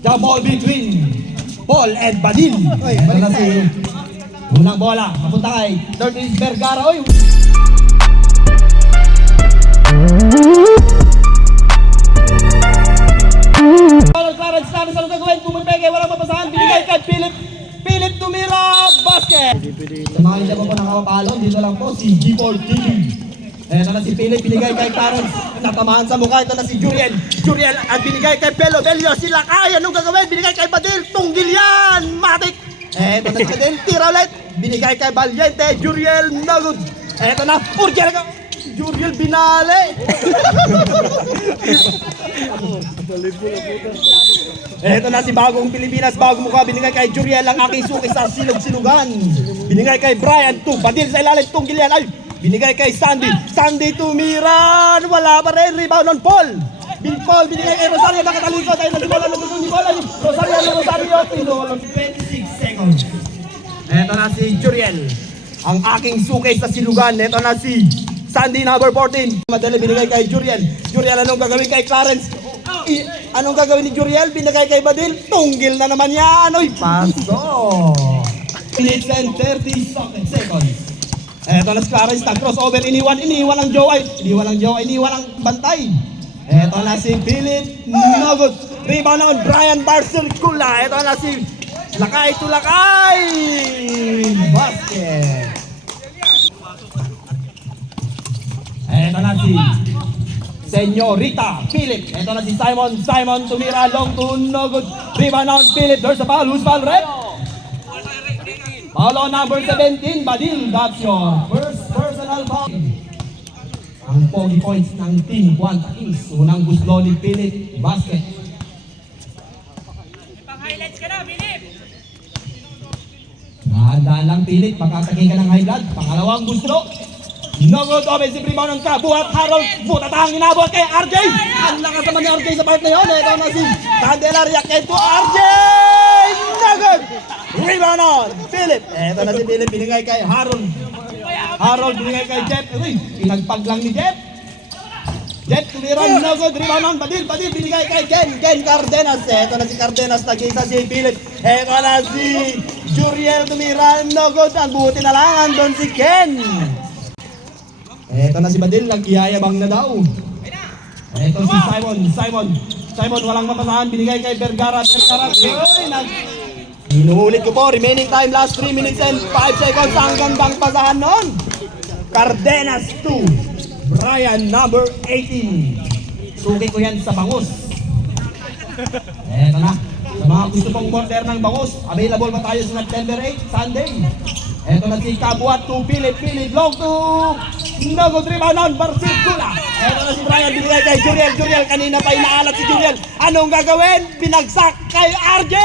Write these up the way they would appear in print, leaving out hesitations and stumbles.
The ball between Paul and Badil. Oy, Ito balik na na si unang bola. Papunta kay Curtis Vergara. Oy. Clarence Clarence ano gagawin? Pumipeke, walang mapasahan. Binigay kay Philip tumira. Basket. Sa mga hindi pa po nakapapalo, dito lang po si G4 TV. Ito na si Philip, binigay kay Clarence. Natamahan sa mukha. Ito na si Juriel at binigay kay Pelo Delio. Sila kaya anong gagawin? Binigay kay Badil. Tunggil yan. Matik. Ito na si Badil. Tira ulit. Binigay kay Valiente. Juriel no good. Ito na. Juriel binale. Ito na si Bagong Pilipinas, bagong mukha, binigay kay Juriel ang aking suki sa silog-silugan. Binigay kay Brian to Badil sa ilalim, tunggil yan. Ay, binigay kay Sandy tumiran, wala pa rin, rebound on Paul. Paul binigay kay Rosario, nakatalikod, ay nagsimula na gusto ni bola. Rosario, pinulong 26 seconds. Ito na si Juriel, ang aking suki sa silugan. Ito na si Sandy number 14. Madali binigay kay Juriel. Juriel, anong gagawin kay Clarence? Anong gagawin ni Juriel? Binigay kay Badil. Tunggil na naman yan. Oy, paso. Minutes and 30 seconds. Eto na si Clarence. Crossover. Iniwan ang Joey. Iniwan ang Bantay. Eto na si Philip. No good. Rebound naman Brian Barcelcula. Eto na si Lakay to Lakay. Basket. Eto na si Senyorita Philip. Eto na si Simon tumira long to no good. Rebound on Philip. There's a foul. Who's foul, rep? Foul on number 17, Badil. That's your first personal foul. Ang pogi points ng Team Quanta Kings. Unang gusto ni Philip. Basket. Pang-highlights ka na, Philip! Dahan-dahan lang Philip. Makasakay ka ng high blood. Pangalawang gusto. No good offensive rebound ng kabuhat Harold. Butatang inabot kay RJ. Ang lakas naman ni RJ sa part na yun. Ito na si Candelaria kay to RJ. No good. Rebound on Philip. Ito na si Philip. Binigay kay Harold. Binigay kay Jeff. Uy, pinagpag lang ni Jeff. Jeff tumiran. No good. Rebound on Badil. Binigay kay Ken Cardenas. Ito na si Cardenas. Nagkita si Philip. Ito na si Juriel tumiran. No good. Ang buti na lang. Andun si Ken. Eto na si Badil, nagkiyayabang na daw. Eto si Simon, walang mapasahan, binigay kay Vergara. Hinuhulit ko po, remaining time, last 3 minutes and 5 seconds. Ang gandang pasahan nun. Cardenas 2, Brian number 18. Suki ko yan sa bangus. Eto na, sa mga gusto pong order ng bangus, available pa tayo sa September 8, Sunday. Eto na si Kabuat to Philip, long to no good rebound on Barcelcula. Eto na si Brian, binigay kay Juriel, kanina pa inaalat si Juriel. Anong gagawin? Binagsak kay RJ!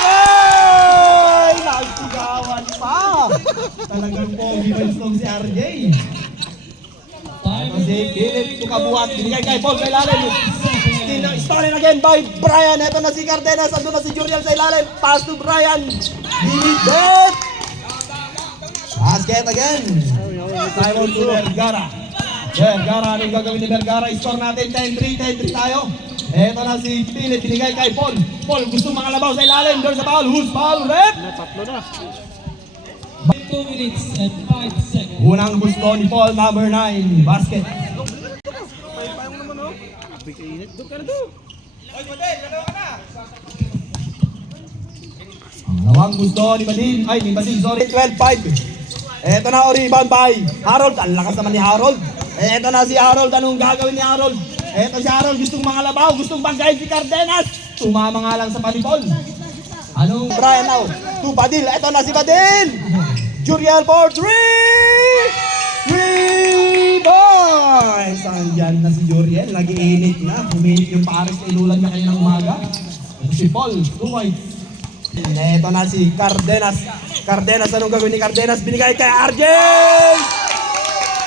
Hey! Nagsigawan pa! Talagang pogi ba yung si RJ? Eto si Philip to Kabuat, binigay kay Paul sa ilalim. Stolen again by Brian. Eto na si Cardenas, ando na si Juriel sa ilalim. Pass to Brian. Dinidet! Basket again. Simon to Vergara. Anong gagawin ni Vergara? Score natin 10-3 tayo. Eto na si Philip, binigay kay Paul. Gusto makalabaw sa ilalim. There's a foul. Who's foul, rep? Tatlo na. 2 minutes and 5 seconds. Unang gusto ni Paul, number 9. Basket. Ang gusto ni Badil, sorry, 12-5. Eto na, rebound by Harold. Ang lakas naman ni Harold. Eto na si Harold. Anong gagawin ni Harold? Eto si Harold, gustong mangalabaw, gustong banggayin si Cardenas. Tumama nga lang sa panipol. Anong Brian now? To Badil. Eto na si Badil. Juriel for 3 boys. Andyan na si Juriel. Nag-iinit na. Huminit yung pares na inulan niya kayo ng umaga. Eto si Paul. 2 points. Eto na si Cardenas. Anong gagawin ni Cardenas? Binigay kay RJ!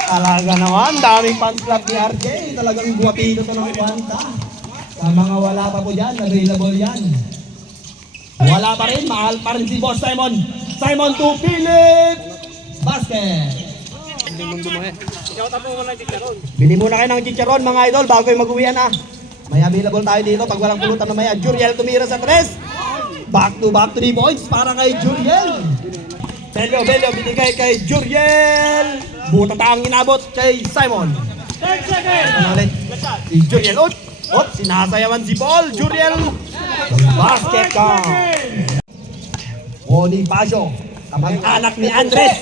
Talaga naman, daming fans club ni RJ. Talagang guwapito ito ng Quanta. Sa mga wala pa po dyan, available yan. Wala pa rin, mahal pa rin si Boss Simon. Simon to Philip! Basket! Hindi mo dumahe. Bili muna kayo ng chicharon mga idol bago yung mag-uwian ah. May available tayo dito pag walang pulutan mamaya. Juriel tumira sa 3. Back to 3 points para kay Juriel. Bello binigay kay Juriel. Buta ang inabot kay Simon. 10 seconds. Ano ulit? Si Juriel. Sinasayawan si Paul. Juriel. Basket count. Bonifacio. Kamag-anak ni Andres.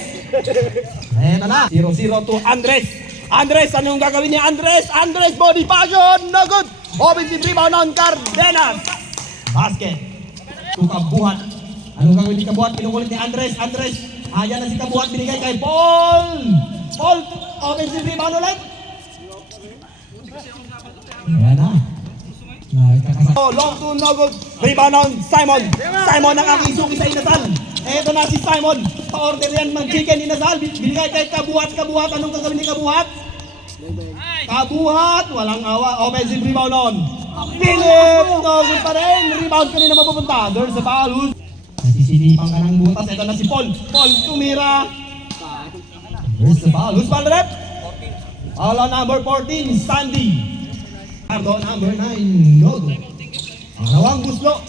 Ayan na. 0-0 to Andres. Andres, anong gagawin ni Andres? Andres, Bonifacio. No good. Offensive rebound on Cardenas. Basket. To Kabuhat. Anong gagawin ni Kabuhat? Kinukulit ni Andres. Andres. Ayan na si Kabuhat. Binigay kay Paul. Paul. Offensive rebound ulit. Ayan na. Long to no good. Rebound on Simon. Simon ang aking suki sa inasal. Eto na si Simon. Pa-order yan ng chicken inasal. Binigay kay Kabuhat. Kabuhat. Anong gagawin ni Kabuhat? Kabuhat. Walang awa. Offensive rebound on Philip. No good pa rin. Rebound kanina mapupunta. There's a foul. Nasisilipang ka ng butas. Eto na si Paul. Paul tumira. There's a foul. Who's foul rep? Foul on number 14. Sandy. Ardo number 9, no good. Ang Guslo,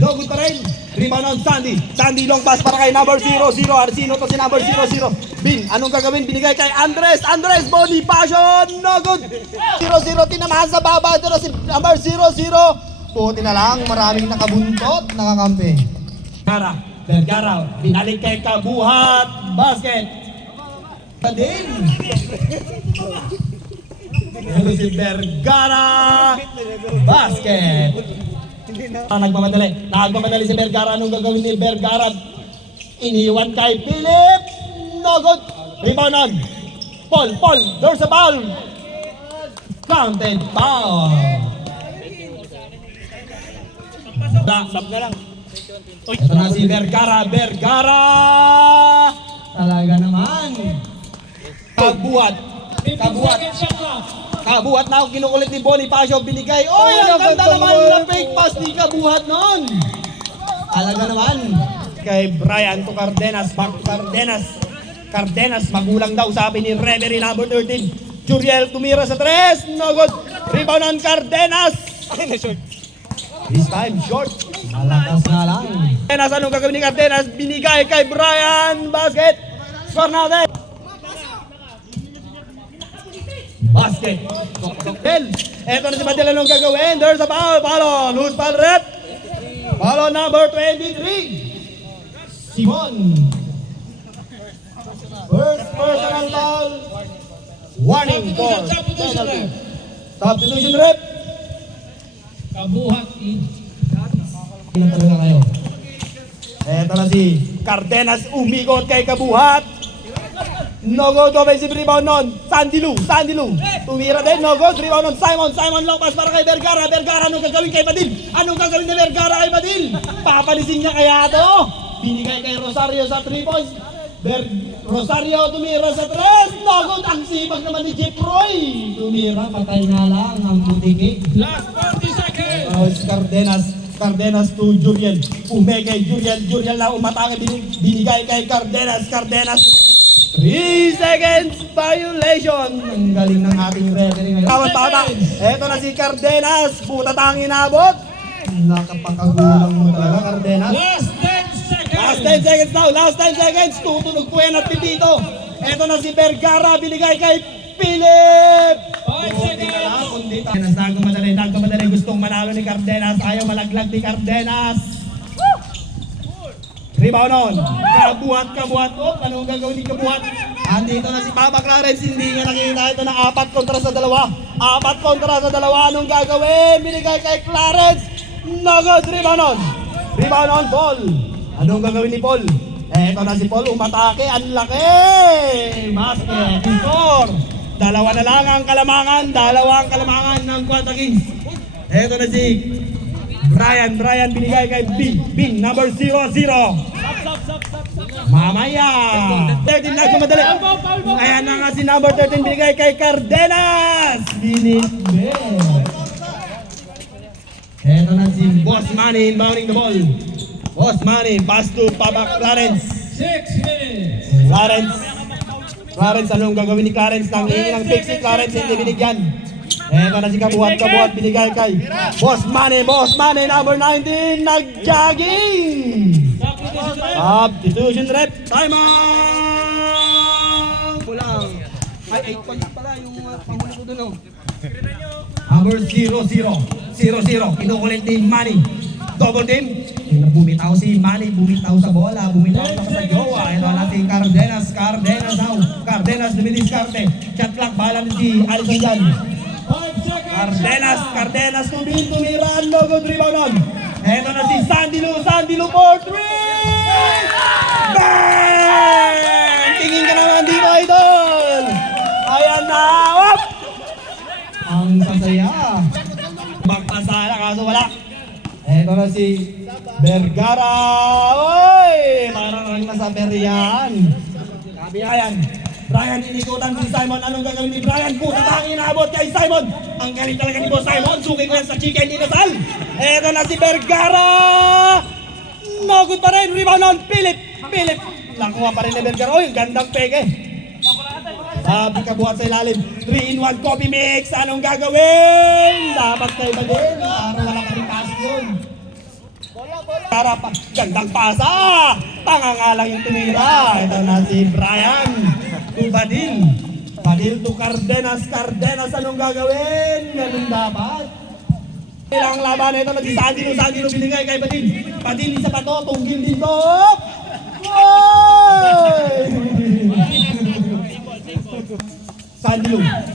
no good pa rin. Rebound on Sandy. Sandy long pass para kay number 0-0. Arsino to si number 0-0. Bin, anong gagawin? Binigay kay Andres. Andres, Bonifacio, no good. 0-0, tinamahan sa baba. Ito na si number 0-0. Puti na lang, maraming nakabuntot, nakakampi. Vergara, binalik kay Kabuhat. Basket. Padin. Ito si Vergara. Basket. Nagmamadali si Vergara. Anong gagawin ni Vergara? Iniwan kay Philip. No good. Rebound on Paul. There's a foul. Counted foul. Sab na lang. Ito na si Vergara. Talaga naman. Kabuhat na ako kinukulit ni Bonifacio. Binigay. Oy, ang ganda naman na fake pass ni Kabuhat noon. Talaga naman. Kay Brian to Cardenas. Back to Cardenas. Cardenas, magulang daw sabi ni referee number 13. Juriel tumira sa 3. No good. Rebound on Cardenas. This time short. Malakas na lang. Cardenas, anong gagawin ni Cardenas? Binigay kay Brian. Basket. Score natin. Basket. Eto na si Badil, anong gagawin? There's a foul. Foul on. Who's foul rep? Foul on number 23. Simon. First personal foul. Warning for penalty. Substitution rep. Kabuhat. Ilan talaga kayo? Eto na si Cardenas, umikot kay Kabuhat. No good, offensive rebound nun. Sandy Lou. Tumira din, no good, rebound nun. Simon long pass para kay Vergara. Anong gagawin kay Badil? Anong gagawin ni Vergara kay Badil? Papalisin niya kaya to? Binigay kay Rosario sa 3 points. Rosario tumira sa 3. No good, ang sipag naman ni Jeff Roy. Tumira, patay nga lang ang putikik. Last 40 seconds. Cardenas to Juriel. Kay Juriel na umatake. Binigay kay Cardenas. 3 seconds violation. Ang galing ng ating referee ngayon. Tawad pata. Eto na si Cardenas. Puta tang inabot. Nakapakagulang mo talaga, Cardenas. Last 10 seconds. Last 10 seconds now. Last 10 seconds. Tutunog po yan at pipito. Eto na si Vergara. Binigay kay Philip. 5 seconds. Nagkamadali. Gustong manalo ni Cardenas. Ayaw malaglag ni Cardenas. Rebound on. Kabuhat. Anong gagawin ni Kabuhat? Andito na si Papa Clarence. Hindi niya nakita ito na 4 kontra sa 2. 4 kontra sa 2. Anong gagawin? Binigay kay Clarence. No good. Rebound on Paul. Anong gagawin ni Paul? Eto na si Paul. Umatake. Ang laki. Basket. Score. Dalawa na lang ang kalamangan. Ng Quanta Kings. Eto na si Brian binigay kay Bing number 0-0. Mamaya. 13 na kumadali. Ayan na nga si number 13 binigay kay Cardenas. Binigay. Eto na si Boss Manny inbounding the ball. Boss Manny pass to Papa Clarence. 6 minutes. Clarence, anong gagawin ni Clarence? Nang hihingi ng pick si Clarence, hindi binigyan. Eto na si Kabuhat, binigay kay Boss Manny, number 19, nag-jogging! Substitution rep, timeout! Kulang. Ay, 8 points pala yung panghuli ko dun, oh. Number 0-0, kinukulit ni Manny. Double team. Bumitaw si Manny, bumitaw sa bola, bumitaw sa jowa. Ito na si Cardenas now. Cardenas dumidiskarte. Shot clock, bahala ni si Alison dyan. 5 seconds. Cardenas tumira, no good rebound on. Ito na si Sandy Lu for 3! Bang! Tingin ka naman dito, idol! Ayan na! Up! Ang sasaya. Magpasala kaso wala. Ito na si Vergara. Oy! Parang ang nasa Perian. Ayan. Brian, inikutan si Simon. Anong gagawin ni Brian? Puta tangin, inaabot kay Simon. Ang galing talaga ni Boss Simon. Suking ko yan sa chicken inasal. Ito na si Vergara. No good pa rin. Rebound on. Philip. Nakuha pa rin ni Vergara. Oy, gandang peke. Sabi Kabuhat sa ilalim. 3-in-1 coffee mix. Anong gagawin? Dapat kayo ba din? Parang wala ka rin pass yun. Pa, gandang pasa. Tanga nga lang yung tumira. Ito na si Brian. To Badil to Cardenas. Anong gagawin? Ganun dapat. Ilang laban. Ito na si Sandy Lu binigay kay Badil isa pa to. Tunggil din to.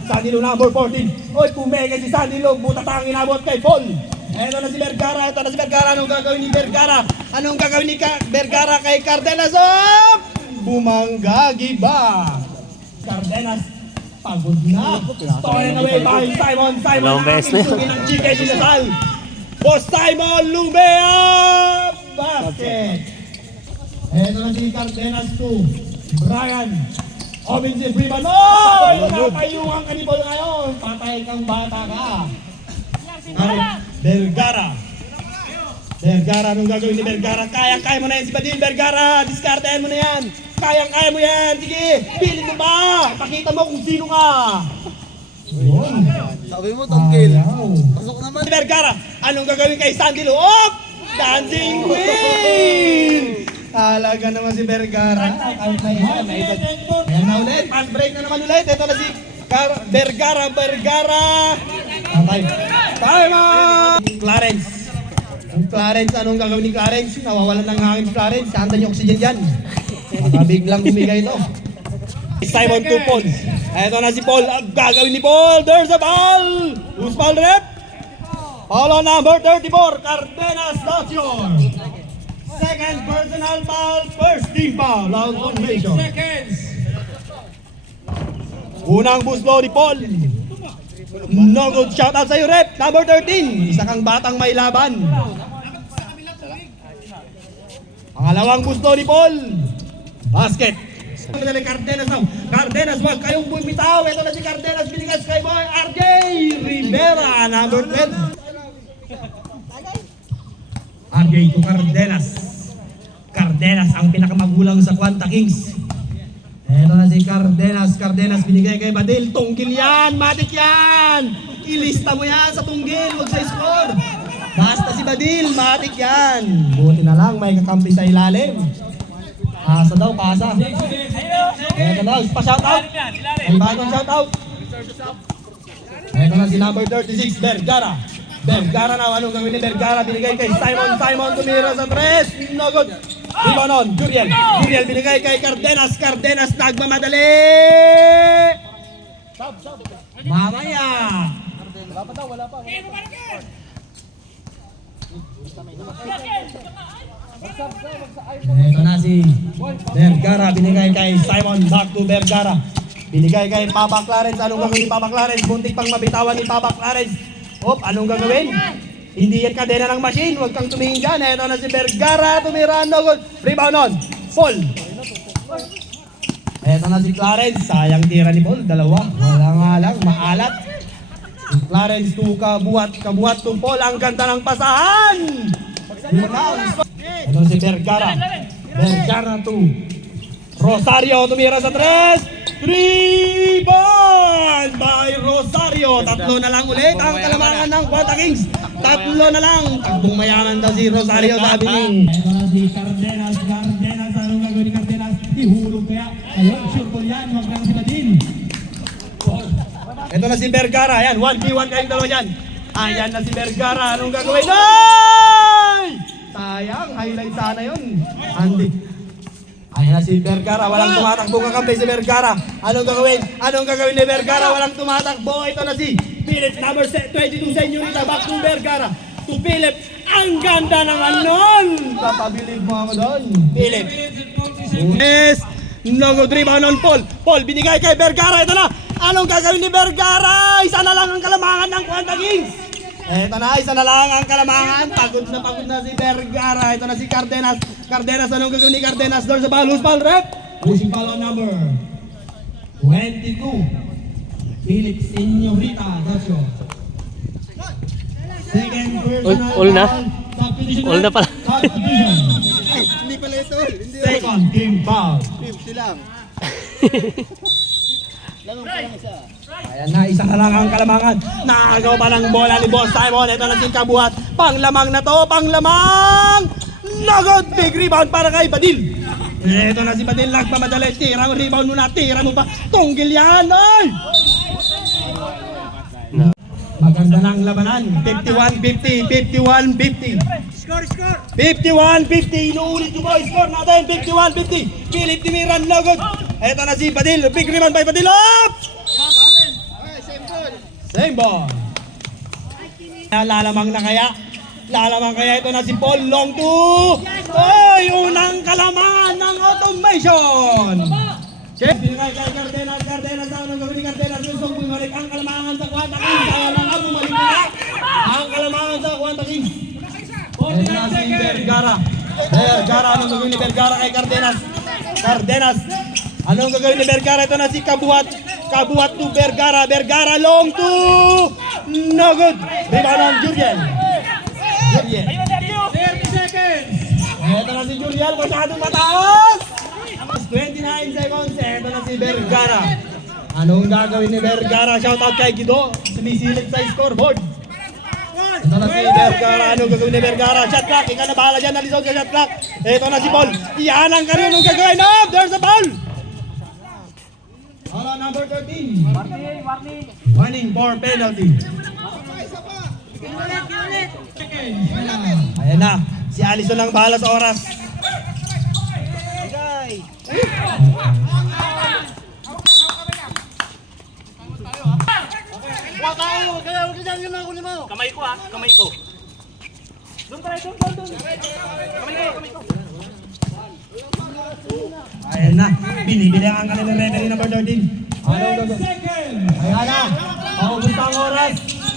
Sandy Lu number 14. Oy, pumega si Sandy Lu. Buta tang inabot kay Paul. Ito na si Vergara. Anong gagawin ni Vergara? Anong gagawin ni Vergara kay Cardenas? Oh! Bumangga, giba. Cardenas, pagod na. Stolen away by Simon. Dalawang beses na. Sugin ang chicken sinasal. Boss Simon, Lumea! Basket. Ito na si Cardenas to Brian. Offensive rebound. Oh! Napayungan ka ni Paul ngayon. Patay kang bata ka. Vergara, anong gagawin ni Vergara? Kaya mo na yan si Badil, Vergara. Diskartehan mo na yan. Kaya mo yan. Sige, pilit mo ba? Pakita mo kung sino ka. Yun. Sabi mo, tungkil. Ayaw. Pasok naman. Si Vergara, anong gagawin kay Sandy Lu? Oh! Dancing Queen! Talaga naman si Vergara. Kahit na isa, may edad. Ayan na ulit. Pass break na naman ulit. Ito na si Vergara. Time out! Clarence, anong gagawin ni Clarence? Nawawalan ng hangin si Clarence. Saan yung oxygen dyan? Baka biglang bumigay ito. Simon to Paul. Ito na si Paul. Ang gagawin ni Paul. There's a ball! Who's ball rep? Paulo number 34. Cardenas Dacior. Second personal foul. First team foul. Out on 6 Mason. seconds. Unang buslo ni Paul. No good, shout out sa iyo rep. Number 13, isa kang batang may laban. Pangalawang gusto ni Paul. Basket. Cardenas, wag kayong bumitaw. Ito na si Cardenas, binigas kay boy RJ Rivera, number 12. RJ to Cardenas. Cardenas ang pinakamagulang sa Quanta Kings. Ito na si Cardenas binigay kay Badil. Tunggil yan, matik yan. Ilista mo yan sa tunggil, huwag sa score. Basta si Badil, matik yan. Buti na lang, may kakampi sa ilalim. Pasa daw, pasa. Ito na, pa-shoutout. May bagong shoutout. Ito na si number 36, Vergara na, anong gawin ni Vergara? Binigay kay Simon tumira sa 3. No good. Rebound on, Juriel binigay kay Cardenas nagmamadali. Mamaya. Wala pa. Ito na si Vergara, binigay kay Simon, back to Vergara. Binigay kay Papa Clarence, anong gagawin ni Papa Clarence? Buntik pang mabitawan ni Papa Clarence. Hop, anong gagawin? Hindi yan kadena ng machine, huwag kang tumingin dyan. Ito na si Vergara, tumira, no good. Rebound on, Paul. Ito na si Clarence, sayang tira ni Paul, dalawa. Wala nga lang, maalat. Si Clarence to kabuhat to Paul, ang ganda ng pasahan. Ito na si Vergara to Rosario, tumira sa 3. Rebound by Rosario. Tatlo na lang ulit ang kalamangan ng Quanta Kings. Tatlo na lang. Takbong mayaman daw si Rosario, sabi ni. Ito na si Cardenas. Cardenas, anong gagawin ni Cardenas? Ihulog kaya. Ayun, sure ball yan. Huwag lang sila din. Ito na si Vergara. Ayan, 1v1 kayong dalawa dyan. Ayan na si Vergara. Anong gagawin? Ay! Sayang, highlight sana yun. Andy. Ayan na si Vergara. Walang tumatakbo kakampi si Vergara. Anong gagawin? Anong gagawin ni Vergara? Walang tumatakbo. Ito na si Philip, number 22 Senyorita. Back to Vergara. To Philip. Ang ganda ng anon. Papabilib mo ako doon. Philip. Yes. No good rebound on Paul. Paul, binigay kay Vergara. Ito na. Anong gagawin ni Vergara? Isa na lang ang kalamangan ng Quanta Kings. Ito na, isa na lang ang kalamangan. Pagod na si Vergara. Ito na si Cardenas. Cardenas, anong gagawin ni Cardenas? Doon sa ball. Who's ball, rep? Pushing foul on number 22. Philip Senyorita. That's your second personal All na? foul. Substitution All na pala. Substitution. Hindi pala ito. Hindi. Second team foul. 50 lang. Langang pa lang isa. Ayan na, isa na lang ang kalamangan. Nakagaw pa ng bola ni Boss Simon. Ito na si Kabuhat. Panglamang na to, panglamang! Nagod! Big rebound para kay Badil. Ito na si Badil, nagmamadali. Tira mo, rebound mo na, tira mo pa. Tunggil yan, ay! Maganda na ang labanan. 51-50, 51-50. Score, score! 51-50, inuulit yung boy, score natin, 51-50. Philip Timiran, lagod. Ito na si Badil, big rebound by Badil, up! Okay, same goal. Same ball. Lalamang na kaya? Lalamang kaya ito na si Paul, long two. Ay, unang kalamangan ng automation. Check. Binigay kay Cardenas, Cardenas, ang gagawin ni Cardenas, gustong bumalik ang kalamangan sa Quanta Kings. Kaya na nga, bumalik na ang kalamangan sa Quanta Kings. Ito na si Vergara. Vergara, anong gagawin ni Vergara kay Cardenas? Cardenas, anong gagawin ni Vergara? Ito na si Kabuhat. Kabuhat to Vergara. Vergara, long two. No good. Rebound on Juriel. Juriel. 30 seconds. Ito na si Juriel, masyadong mataas! 29 seconds, ito na si Vergara. Anong gagawin ni Vergara? Shoutout kay Guido, sumisilip sa scoreboard. Ito na si Vergara, anong gagawin ni Vergara? Shot clock, ikaw na bahala dyan, nalisod sa shot clock. Ito na si Paul, iyan ang kanyo, anong gagawin? No, there's a foul! Hala, number 13. Warning for penalty. Ayan na, si Alison ang bahala sa oras. Kamay ko ha, kamay ko. Doon tayo, doon. Kamay ko. Ayan na, binibili ang kanilang referee number 13. 10 seconds. Ayan na, paubos ang oras.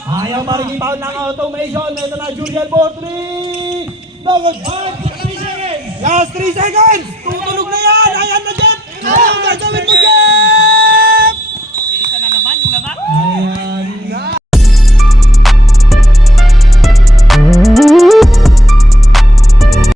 Ayaw mariging foul ng automation. Ito na, Juriel for 3. Nagod. 3 seconds. Last 3 seconds. Tutulog na yan. Ayan na, Jet. Anong gagawin mo, Jet?